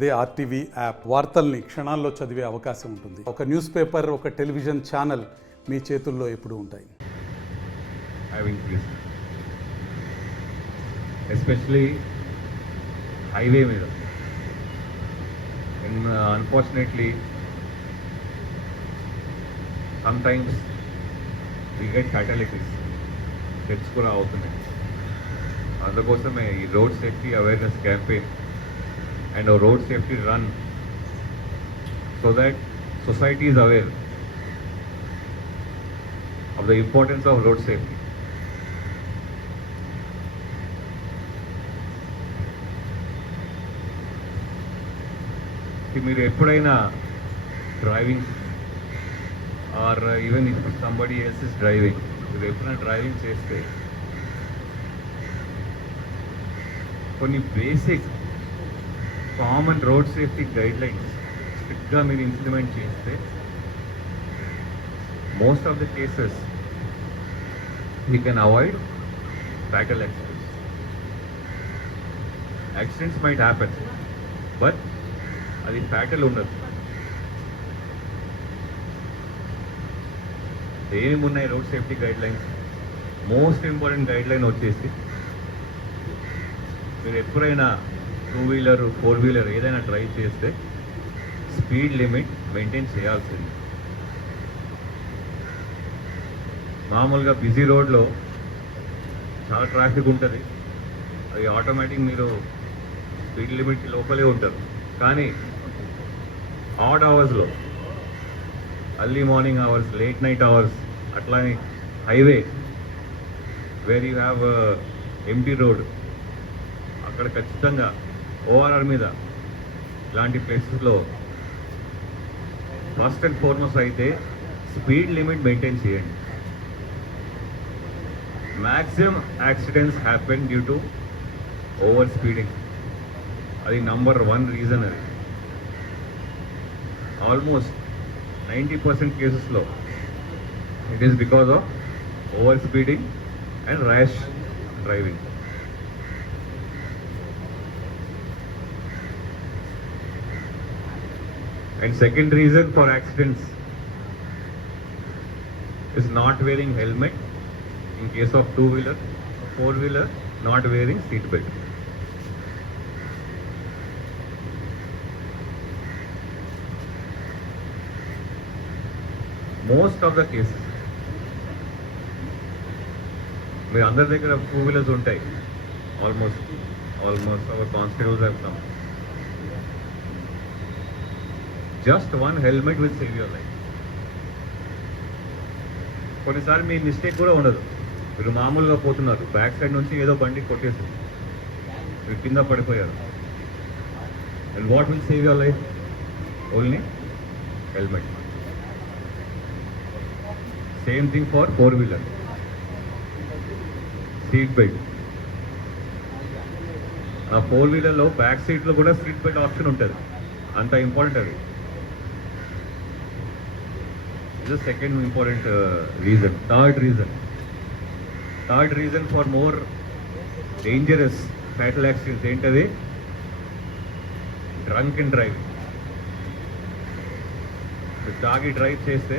అదే RTV app వార్తల్ని క్షణాల్లో చదివే అవకాశం ఉంటుంది. ఒక న్యూస్ పేపర్, ఒక టెలివిజన్ ఛానల్ మీ చేతుల్లో ఎప్పుడూ ఉంటాయి. ఎస్పెషలీ హైవే మీద unfortunately sometimes we get fatalities deaths కూడా అవుతున్నాయి. అందుకోసమే ఈ road safety awareness campaign and road safety run, so that society is aware of the importance of road safety. మీరు ఎప్పుడైనా driving or even if somebody else is driving, మీరు ఎప్పుడైనా driving చేస్తే కొన్ని basic common road safety guidelines స్ట్రిక్ట్గా మీరు implement చేస్తే most of the cases you can avoid fatal accidents. Accidents might happen, but అది ఫ్యాటల్ ఉండదు. ఏమున్నాయి road safety guidelines? Most important guideline వచ్చేసి, మీరు ఎప్పుడైనా 2-వీలర్ 4-వీలర్ ఏదైనా డ్రైవ్ చేస్తే స్పీడ్ లిమిట్ మెయింటైన్ చేయాల్సింది. మామూలుగా బిజీ రోడ్లో చాలా ట్రాఫిక్ ఉంటుంది, అది ఆటోమేటిక్ మీరు స్పీడ్ లిమిట్ లోపలే ఉంటారు. కానీ ఆడ్ అవర్స్లో, early morning hours, late night hours, అట్లానే highway where you have empty road, అక్కడ ఖచ్చితంగా ఓఆర్ఆర్ మీద ఇలాంటి ప్లేసెస్లో ఫస్ట్ అండ్ ఫార్మోస్ట్ అయితే స్పీడ్ లిమిట్ మెయింటైన్ చేయండి. Maximum accidents happen due to over speeding. అది నంబర్ 1 రీజన్. అది ఆల్మోస్ట్ 90% కేసెస్లో it is because of over speeding and rash driving. And second reason for accidents is not wearing helmet in case of 2-wheeler, 4-wheeler, not wearing seat belt. Most of the cases, మీ అందరి దగ్గర 2-wheelers ఉంటాయి. Almost our constables have come. Just one helmet will save your life. కొన్నిసార్లు మీ మిస్టేక్ కూడా ఉండదు. మీరు మామూలుగా పోతున్నారు, back side నుంచి ఏదో బండి కొట్టేసింది, మీరు కింద పడిపోయారు. And what will save your life? Only helmet. Same thing for four wheeler, seat belt. ఆ 4-వీలర్లో బ్యాక్ సీట్లో కూడా సీట్ బెల్ట్ ఆప్షన్ ఉంటుంది, అంత ఇంపార్టెంట్ అది. The second important reason. Third reason for more dangerous fatal accidents ఏంటది? Drunk and driving. తాగి డ్రైవ్ చేస్తే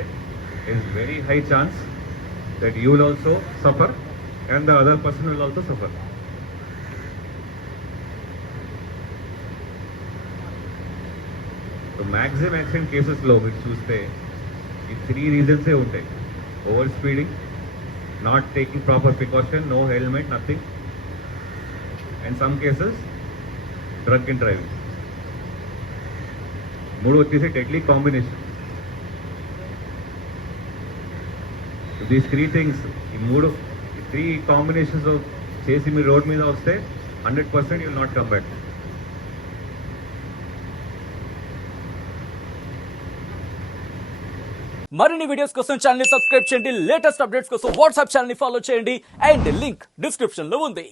is very high chance that you will also suffer and the other person will also suffer. So maximum accident cases లో మీరు చూస్తే ఈ 3 రీజన్సే ఉంటాయి. Over speeding, not taking proper precaution, no helmet, nothing, and some cases drunk and driving. 3 వచ్చేసి deadly combination. These 3 థింగ్స్, ఈ 3 కాంబినేషన్స్ చేసి మీరు రోడ్ మీద వస్తే 100% you will not come back. మరిన్ని వీడియోస్ కోసం ఛానల్ ని సబ్స్క్రైబ్ చేయండి. లేటెస్ట్ అప్డేట్స్ కోసం వాట్సాప్ ఛానల్ ని ఫాలో చేయండి. అండ్ లింక్ డిస్క్రిప్షన్ లో ఉంది.